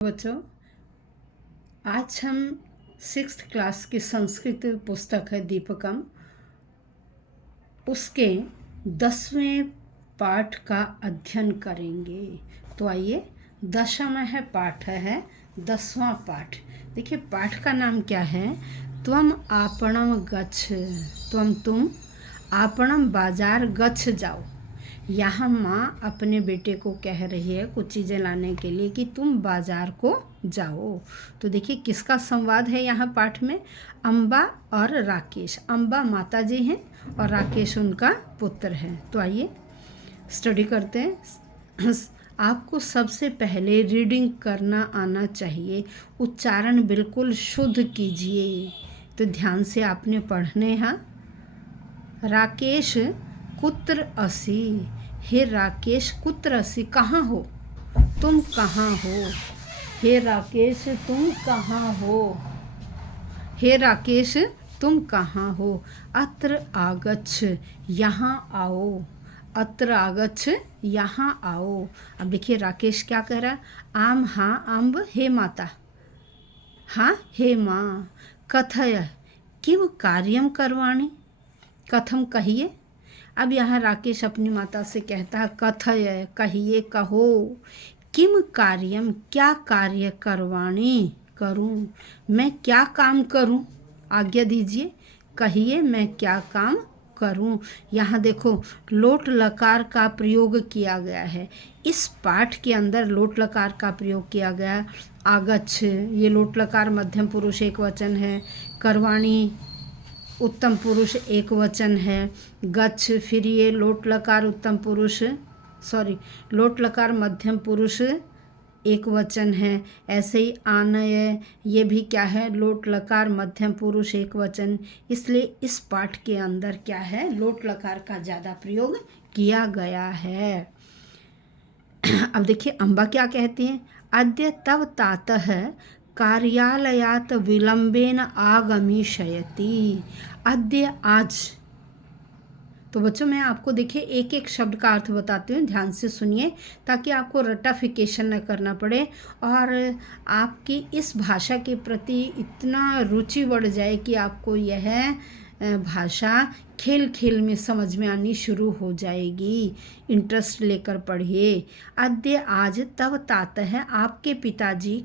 बच्चों, आज हम 6th क्लास की संस्कृत पुस्तक है दीपकम, उसके 10वें पाठ का अध्ययन करेंगे। तो आइए, 10वां है पाठ है 10वां पाठ। देखिए पाठ का नाम क्या है, त्वम आपणम गच्छ। तुम आपणम बाजार गच्छ जाओ। यहाँ माँ अपने बेटे को कह रही है कुछ चीज़ें लाने के लिए कि तुम बाजार को जाओ। तो देखिए किसका संवाद है यहाँ पाठ में, अम्बा और राकेश। अम्बा माता जी हैं और राकेश उनका पुत्र है। तो आइए स्टडी करते हैं। आपको सबसे पहले रीडिंग करना आना चाहिए, उच्चारण बिल्कुल शुद्ध कीजिए। तो ध्यान से आपने पढ़ने हैं। राकेश कुत्र असि, हे राकेश कुत्र असि, कहाँ हो तुम, कहाँ हो। हे राकेश तुम कहाँ हो, हे राकेश तुम कहाँ हो। अत्र आगच्छ, यहाँ आओ। अत्र आगच्छ, यहाँ आओ। अब देखिए राकेश क्या कह रहा है, आम हाँ अम्ब, हे माता हाँ हे माँ। कथय किम कार्यम करवाणी, कथम कहिए। अब यहाँ राकेश अपनी माता से कहता है कथय कहिए, कहो। किम कार्यम क्या कार्य करवाणी, करूँ मैं क्या काम करूँ, आज्ञा दीजिए, कहिए मैं क्या काम करूँ। यहाँ देखो लोट लकार का प्रयोग किया गया है। इस पाठ के अंदर लोट लकार का प्रयोग किया गया। आगच्छ ये लोट लकार मध्यम पुरुष एक वचन है, करवाणी उत्तम पुरुष एक वचन है, गच्छ फिर ये लोट लकार उत्तम पुरुष लोट लकार मध्यम पुरुष एक वचन है। ऐसे ही आनय ये भी क्या है, लोट लकार मध्यम पुरुष एक वचन। इसलिए इस पाठ के अंदर क्या है, लोट लकार का ज़्यादा प्रयोग किया गया है। अब देखिए अम्बा क्या कहती हैं, अद्य तव तातः कार्यालयात विलंबेन आगमिष्यति। अद्य आज। तो बच्चों मैं आपको देखिए एक एक शब्द का अर्थ बताती हूँ, ध्यान से सुनिए ताकि आपको रटाफिकेशन न करना पड़े और आपकी इस भाषा के प्रति इतना रुचि बढ़ जाए कि आपको यह भाषा खेल खेल में समझ में आनी शुरू हो जाएगी। इंटरेस्ट लेकर पढ़िए। अद्य आज तव तात है, आपके पिताजी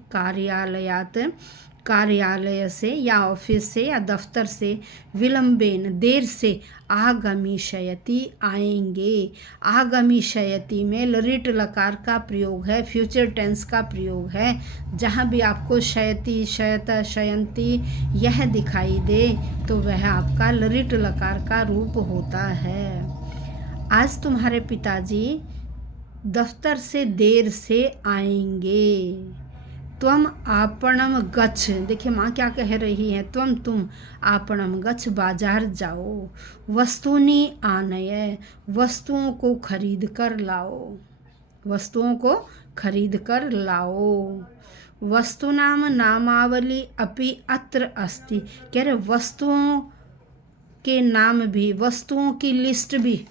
कार्यालय से या ऑफिस से या दफ्तर से विलंबेन देर से आगमिष्यति आएंगे। आगमिष्यति में लरिट लकार का प्रयोग है, फ्यूचर टेंस का प्रयोग है। जहाँ भी आपको शयति शयत शयंती यह दिखाई दे तो वह आपका लरिट लकार का रूप होता है। आज तुम्हारे पिताजी दफ्तर से देर से आएंगे। त्वम आपणम गच्छ, देखिए माँ क्या कह रही है, तुम आपणम गच्छ बाजार जाओ। वस्तुनि आनय, वस्तुओं को खरीद कर लाओ। वस्तुओं को खरीद कर लाओ। वस्तुनाम नामावली अपि अत्र अस्ति, कह रहे वस्तुओं के नाम भी, वस्तुओं की लिस्ट भी,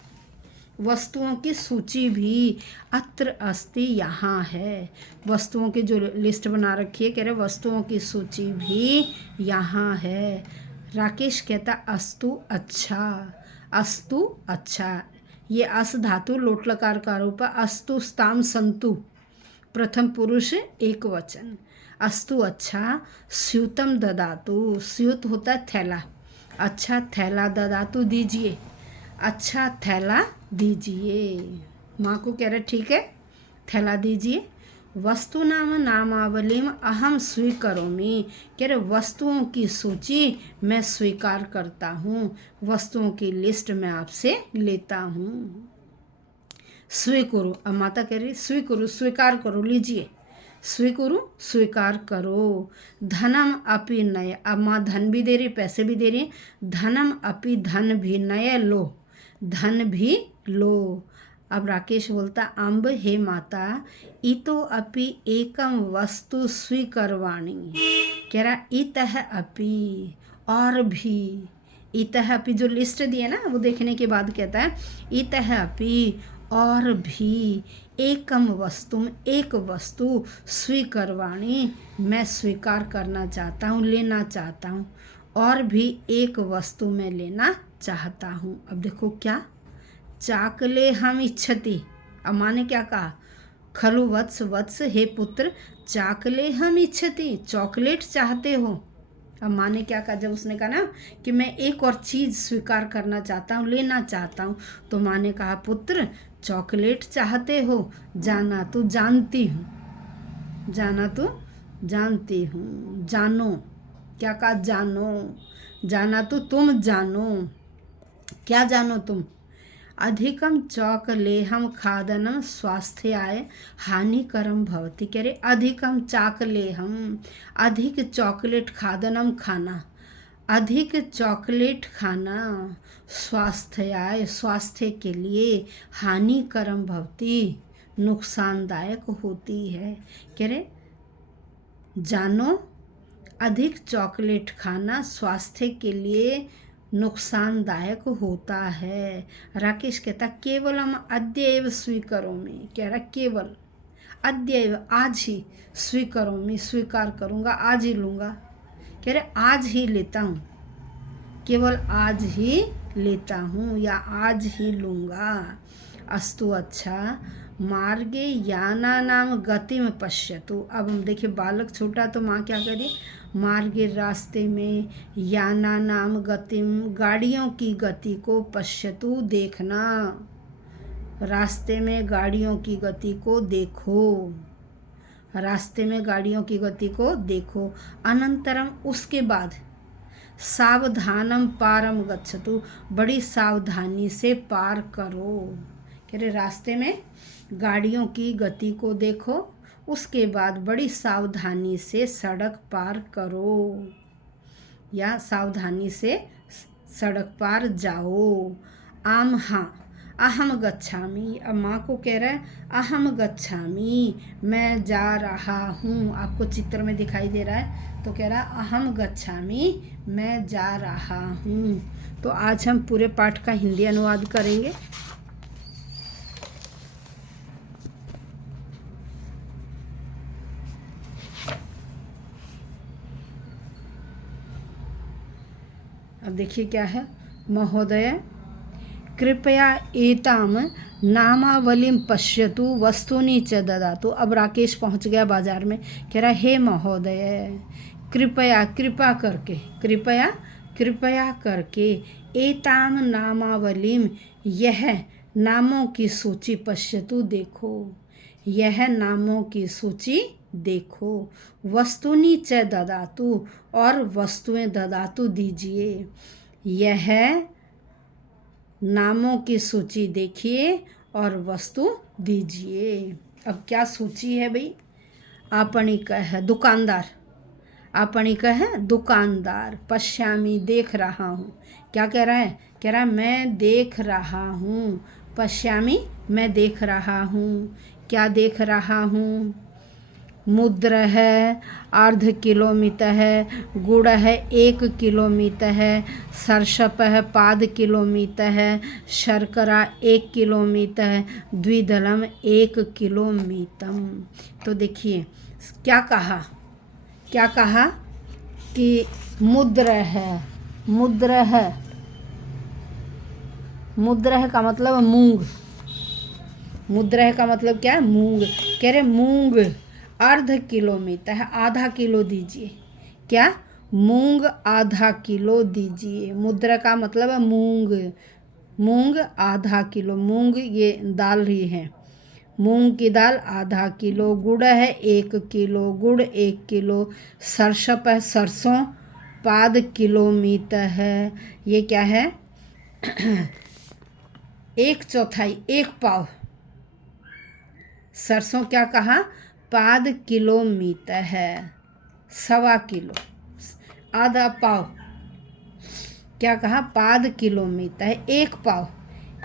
वस्तुओं की सूची भी अत्र अस्ति यहाँ है। वस्तुओं की जो लिस्ट बना रखी है, कह रहे वस्तुओं की सूची भी यहाँ है। राकेश कहता अस्तु अच्छा, अस्तु अच्छा। ये अस धातु लोट लकार का रूप है। अस्तु स्ताम संतु प्रथम पुरुष एक वचन। अस्तु अच्छा, स्यूतम ददातु, स्यूत होता है थैला, अच्छा थैला, ददातु दीजिए, अच्छा थैला दीजिए। माँ को कह रहे ठीक है थैला दीजिए। वस्तु नाम नामावलीम अहम स्वीकरोमि, कह रहे वस्तुओं की सूची मैं स्वीकार करता हूँ, वस्तुओं की लिस्ट मैं आपसे लेता हूँ। स्वीकुरु, अब माता कह रही स्वीकुरु स्वीकार करो, लीजिए, स्वीकुरु स्वीकार करो। धनम अपि नय, अब माँ धन भी दे रही पैसे भी दे रही है। धनम अपि, धन भी, नय लो, धन भी लो। अब राकेश बोलता अम्ब हे माता इतो अपि एकम वस्तु स्वीकरवाणी, कह रहा इतः अपि और भी, इतः अपि जो लिस्ट दी है ना वो देखने के बाद कहता है इतः अपि और भी एकम वस्तु, एक वस्तु स्वीकरवाणी, मैं स्वीकार करना चाहता हूँ, लेना चाहता हूँ, और भी एक वस्तु मैं लेना चाहता हूँ। अब देखो क्या, चाकले हम इच्छति, अब माँ ने क्या कहा, खलु वत्स, वत्स हे पुत्र, चाकले हम इच्छति, चॉकलेट चाहते हो। अब माँ ने क्या कहा, जब उसने कहा ना कि मैं एक और चीज़ स्वीकार करना चाहता हूँ, लेना चाहता हूँ, तो माँ ने कहा पुत्र चॉकलेट चाहते हो, जाना तो जानती हूँ, जाना तो जानती हूँ, जानो, क्या कहा, जानो, जाना तो तुम जानो, क्या जानो तुम, अधिकम चॉकलेहम खादनम स्वास्थ्याय हानिकरम भवति। कह रहे अधिकम चाकलेहम, अधिक चॉकलेट खादनम खाना, अधिक चॉकलेट खाना स्वास्थ्याय स्वास्थ्य के लिए, हानिकरम भवति नुकसानदायक होती है। कह रहे जानो अधिक चॉकलेट खाना स्वास्थ्य के लिए नुकसानदायक होता है। राकेश कहता केवलम अद्यैव स्वीकरोमि, कह रहा केवल अद्यैव आज ही स्वीकरोमि, स्वीकार करूँगा, आज ही लूँगा, कह रहे आज ही लेता हूँ, केवल आज ही लेता हूँ या आज ही लूँगा। अस्तु, अच्छा, मार्गे याना नाम गति में पश्यतु। अब हम देखिए बालक छोटा, तो माँ क्या करी, मार्गे रास्ते में, याना नाम गतिम, गाड़ियों की गति को, पश्यतु देखना, रास्ते में गाड़ियों की गति को देखो, रास्ते में गाड़ियों की गति को देखो। अनंतरम उसके बाद, सावधानम पारम गच्छतु, बड़ी सावधानी से पार करो। कह रहे रास्ते में गाड़ियों की गति को देखो, उसके बाद बड़ी सावधानी से सड़क पार करो या सावधानी से सड़क पार जाओ। आम, हाँ, अहम गच्छामी, अब माँ को कह रहा है अहम गच्छामी, मैं जा रहा हूँ, आपको चित्र में दिखाई दे रहा है, तो कह रहा है अहम गच्छामी, मैं जा रहा हूँ। तो आज हम पूरे पाठ का हिंदी अनुवाद करेंगे। अब देखिए क्या है, महोदय कृपया एताम नामावलीम पश्यतु वस्तूनि च ददातु। अब राकेश पहुंच गया बाजार में, कह रहा हे महोदय कृपया, कृपा करके, कृपया, कृपया करके, एताम नामावलीम, यह नामों की सूची, पश्यतु देखो, यह नामों की सूची देखो, वस्तुनि च ददातु, और वस्तुएं ददातु दीजिए। यह नामों की सूची देखिए और वस्तु दीजिए। अब क्या सूची है भाई, आपणिक है दुकानदार, आपणिक है दुकानदार, पश्यामी देख रहा हूँ, क्या कह रहा है, कह रहा है मैं देख रहा हूँ, पश्यामी मैं देख रहा हूँ, क्या देख रहा हूँ, मुद्र है, अर्ध किलोमीटर है, गुड़ है 1 किलोमीटर है, सरसप है पाद किलोमीटर है, शर्करा 1 किलोमीटर है, द्विदलम 1 किलोमीटर। तो देखिए क्या कहा, क्या कहा कि मुद्र है, मुद्र है, मुद्र है का मतलब मूंग, मुद्र है का मतलब क्या है, मूंग। कह रहे मूंग अर्ध किलोमीटर है, आधा किलो दीजिए, क्या, मूंग आधा किलो दीजिए। मुद्रा का मतलब है मूंग, मूंग आधा किलो, मूंग ये दाल ही है, मूंग की दाल आधा किलो, गुड़ है 1 किलो, गुड़ 1 किलो, सरसप है सरसों, पाद किलोमीटर है, ये क्या है 1/4, 1 पाव, सरसों क्या कहा, पाद किलोमीटर है, 1.25 किलो, आधा पाव, क्या कहा, पाद किलोमीटर है, 1 पाव,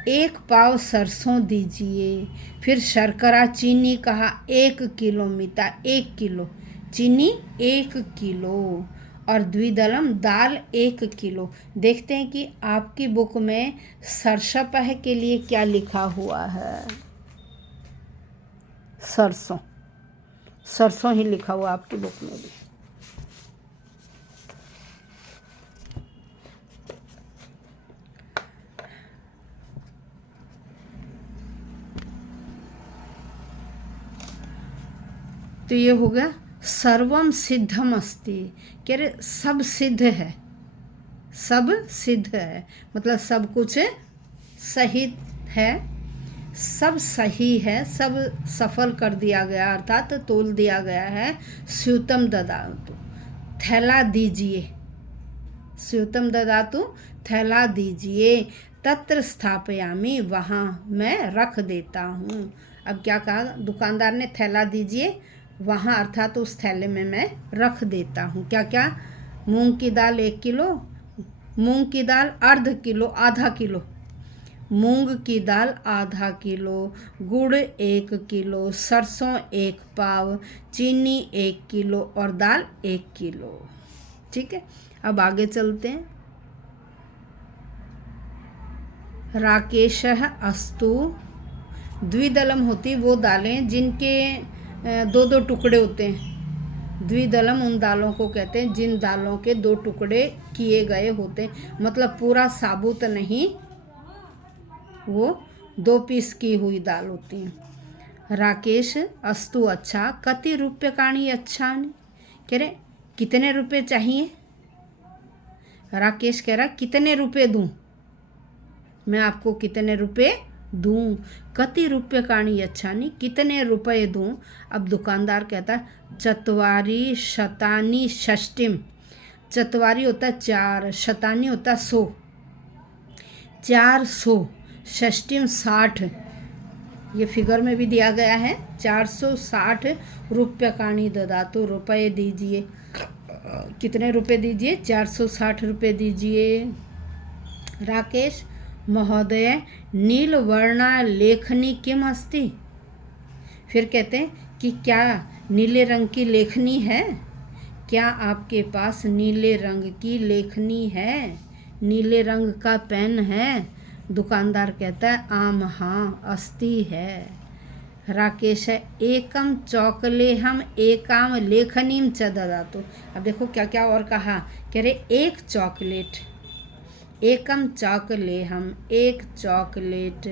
1 पाव सरसों दीजिए। फिर शर्करा चीनी कहा 1 किलोमीटर, 1 किलो चीनी 1 किलो, और द्विदलम दाल 1 किलो। देखते हैं कि आपकी बुक में सरसपह के लिए क्या लिखा हुआ है। सरसों, सरसों ही लिखा हुआ आपकी बुक में भी। तो ये हो गया सर्वम सिद्धम अस्ति। कह रहे सब सिद्ध है, सब सिद्ध है मतलब सब कुछ सही है, सब सही है, सब सफल कर दिया गया अर्थात तोल दिया गया है। स्यूतम ददातु, थैला दीजिए, स्यूतम ददातु थैला दीजिए, तत्र स्थापयामि वहाँ मैं रख देता हूँ। अब क्या कहा दुकानदार ने, थैला दीजिए वहाँ अर्थात उस थैले में मैं रख देता हूँ। क्या क्या, मूंग की दाल 1 किलो, मूंग की दाल अर्ध किलो, आधा किलो, मूंग की दाल आधा किलो, गुड़ 1 किलो, सरसों 1 पाव, चीनी 1 किलो और दाल 1 किलो। ठीक है, अब आगे चलते हैं। राकेशः अस्तु, द्विदलम होती वो दालें जिनके 2-2 टुकड़े होते हैं। द्विदलम उन दालों को कहते हैं जिन दालों के 2 टुकड़े किए गए होते हैं, मतलब पूरा साबुत नहीं, वो 2 पीस की हुई दाल होती हैं। राकेश अस्तु अच्छा, कति रूप्यकाणि अच्छानि, कह रहे कितने रुपए चाहिए। राकेश कह रहा कितने रुपए दूं, मैं आपको कितने रुपए दूं। कति रूप्यकाणि अच्छानि, कितने रुपए दूं। अब दुकानदार कहता है चत्वारि शतानि षष्टिम, चत्वारी होता है 4, शतानी होता है 100, 400, षष्टिम 60, ये फिगर में भी दिया गया है। 460 रूप्यकाणि ददातु, रुपये दीजिए। कितने रुपए दीजिए, 460 रुपये दीजिए। राकेश महोदय नीलवर्णा लेखनी किम अस्ति, फिर कहते हैं कि क्या नीले रंग की लेखनी है, क्या आपके पास नीले रंग की लेखनी है, नीले रंग का पेन है। दुकानदार कहता है आम हाँ अस्ति है। राकेश है एकम चॉकलेहम एकाम लेखनीम च ददातु। अब देखो क्या क्या और कहा, कह रहे 1 चॉकलेट, एकम चॉकलेहम 1 चॉकलेट,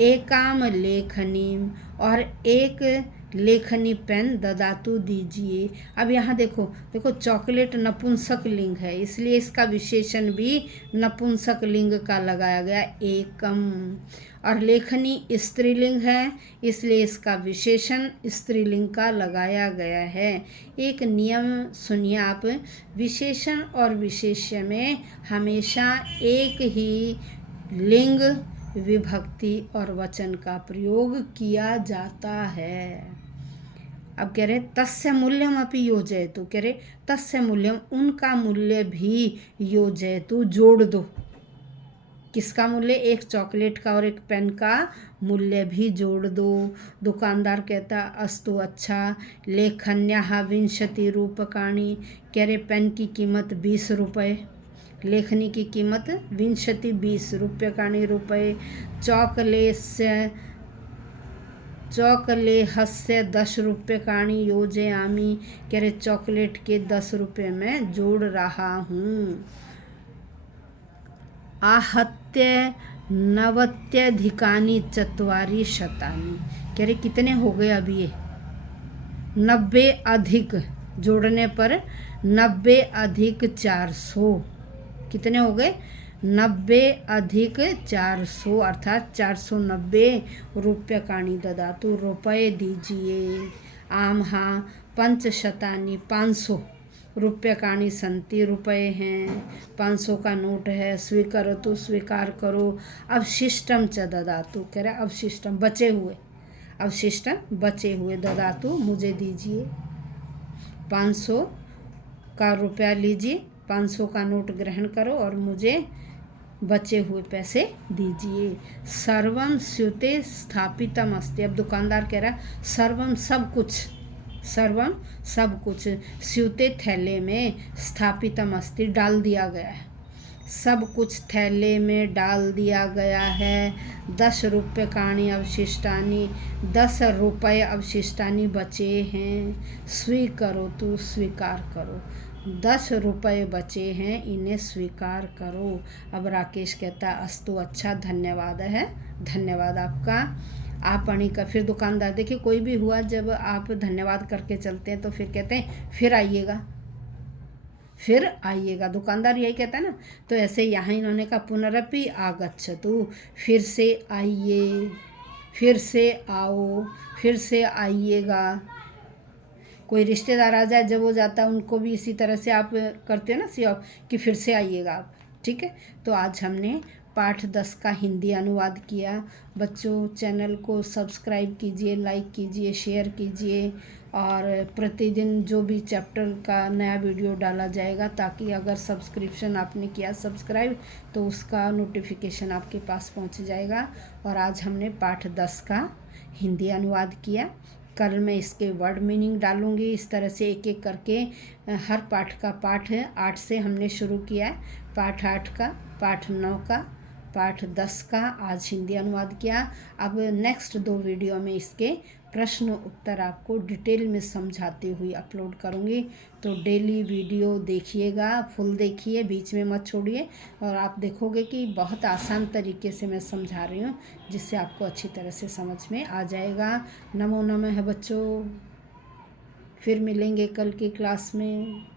एकाम लेखनीम और 1 लेखनी पेन ददातु दीजिए। अब यहाँ देखो देखो चॉकलेट नपुंसक लिंग है, इसलिए इसका विशेषण भी नपुंसक लिंग का लगाया गया एकम, और लेखनी स्त्रीलिंग है इसलिए इसका विशेषण स्त्रीलिंग का लगाया गया है। एक नियम सुनिए आप, विशेषण और विशेष्य में हमेशा एक ही लिंग, विभक्ति और वचन का प्रयोग किया जाता है। अब कह रहे तस्य मूल्यम अपि योजयतु, कह रहे तस्य मूल्यम उनका मूल्य भी योजयतु जोड़ दो। किसका मूल्य, 1 चॉकलेट का और 1 पेन का मूल्य भी जोड़ दो। दुकानदार कहता अस्तु अच्छा, लेखन्याः 20 रूप्यकाणि, कह रहे पेन की कीमत 20 रुपये, लेखनी की कीमत 20 रूप्यकाणि रुपये, चॉकलेहस्य 10 रूप्यकाणि योजयामि, कह रहे चॉकलेट के 10 रुपये में जोड़ रहा हूँ। आहत्य 90 चत्वारि शतानि, कह रहे कितने हो गए अब ये, 90 अधिक जोड़ने पर 90 अधिक 400, कितने हो गए 90 अधिक 400 अर्थात 490 रूप्यकाणि ददातु, रुपये दीजिए। आम हाँ पंचशतानि 500 रूप्यकाणि संति, रुपये हैं, 500 का नोट है, स्वीकरोतु स्वीकार करो। अवशिष्टम च ददातु, कह रहे अवशिष्टम बचे हुए, अवशिष्टम बचे हुए ददातु मुझे दीजिए। 500 का रुपया लीजिए, 500 का नोट ग्रहण करो और मुझे बचे हुए पैसे दीजिए। सर्वम स्यूते स्थापितम अस्ति, अब दुकानदार कह रहा है सर्वम सब कुछ, सर्वम सब कुछ, स्यूते थैले में, स्थापितम अस्ति डाल दिया गया है, सब कुछ थैले में डाल दिया गया है। 10 रूप्यकाणि अवशिष्टानि, 10 रुपये अवशिष्टानि बचे हैं। स्वीकरोतु, स्वीकार करो, 10 रुपये बचे हैं, इन्हें स्वीकार करो। अब राकेश कहता अस्तु, अच्छा, धन्यवाद है, धन्यवाद आपका। आप पढ़ी का फिर दुकानदार, देखिए कोई भी हुआ जब आप धन्यवाद करके चलते हैं तो फिर कहते हैं फिर आइएगा, फिर आइएगा, दुकानदार यही कहता है ना। तो ऐसे यहाँ इन्होंने कहा पुनरपि आगच्छतु, फिर से आइए, फिर से आओ, फिर से आइएगा। कोई रिश्तेदार आ जाए जब वो जाता है उनको भी इसी तरह से आप करते हैं ना सी ऑफ कि फिर से आइएगा आप, ठीक है। तो आज हमने पाठ 10 का हिंदी अनुवाद किया। बच्चों चैनल को सब्सक्राइब कीजिए, लाइक कीजिए, शेयर कीजिए और प्रतिदिन जो भी चैप्टर का नया वीडियो डाला जाएगा, ताकि अगर सब्सक्रिप्शन आपने किया सब्सक्राइब तो उसका नोटिफिकेशन आपके पास पहुंच जाएगा। और आज हमने पाठ 10 का हिंदी अनुवाद किया। कल मैं इसके वर्ड मीनिंग डालूंगी, इस तरह से एक एक करके हर पाठ का पाठ है 8 से हमने शुरू किया है, पाठ 8 का, पाठ 9 का, पाठ 10 का आज हिंदी अनुवाद किया। अब नेक्स्ट 2 वीडियो में इसके प्रश्न उत्तर आपको डिटेल में समझाती हुई अपलोड करूँगी। तो डेली वीडियो देखिएगा, फुल देखिए, बीच में मत छोड़िए और आप देखोगे कि बहुत आसान तरीके से मैं समझा रही हूँ, जिससे आपको अच्छी तरह से समझ में आ जाएगा। नमो नमः बच्चों, फिर मिलेंगे कल की क्लास में।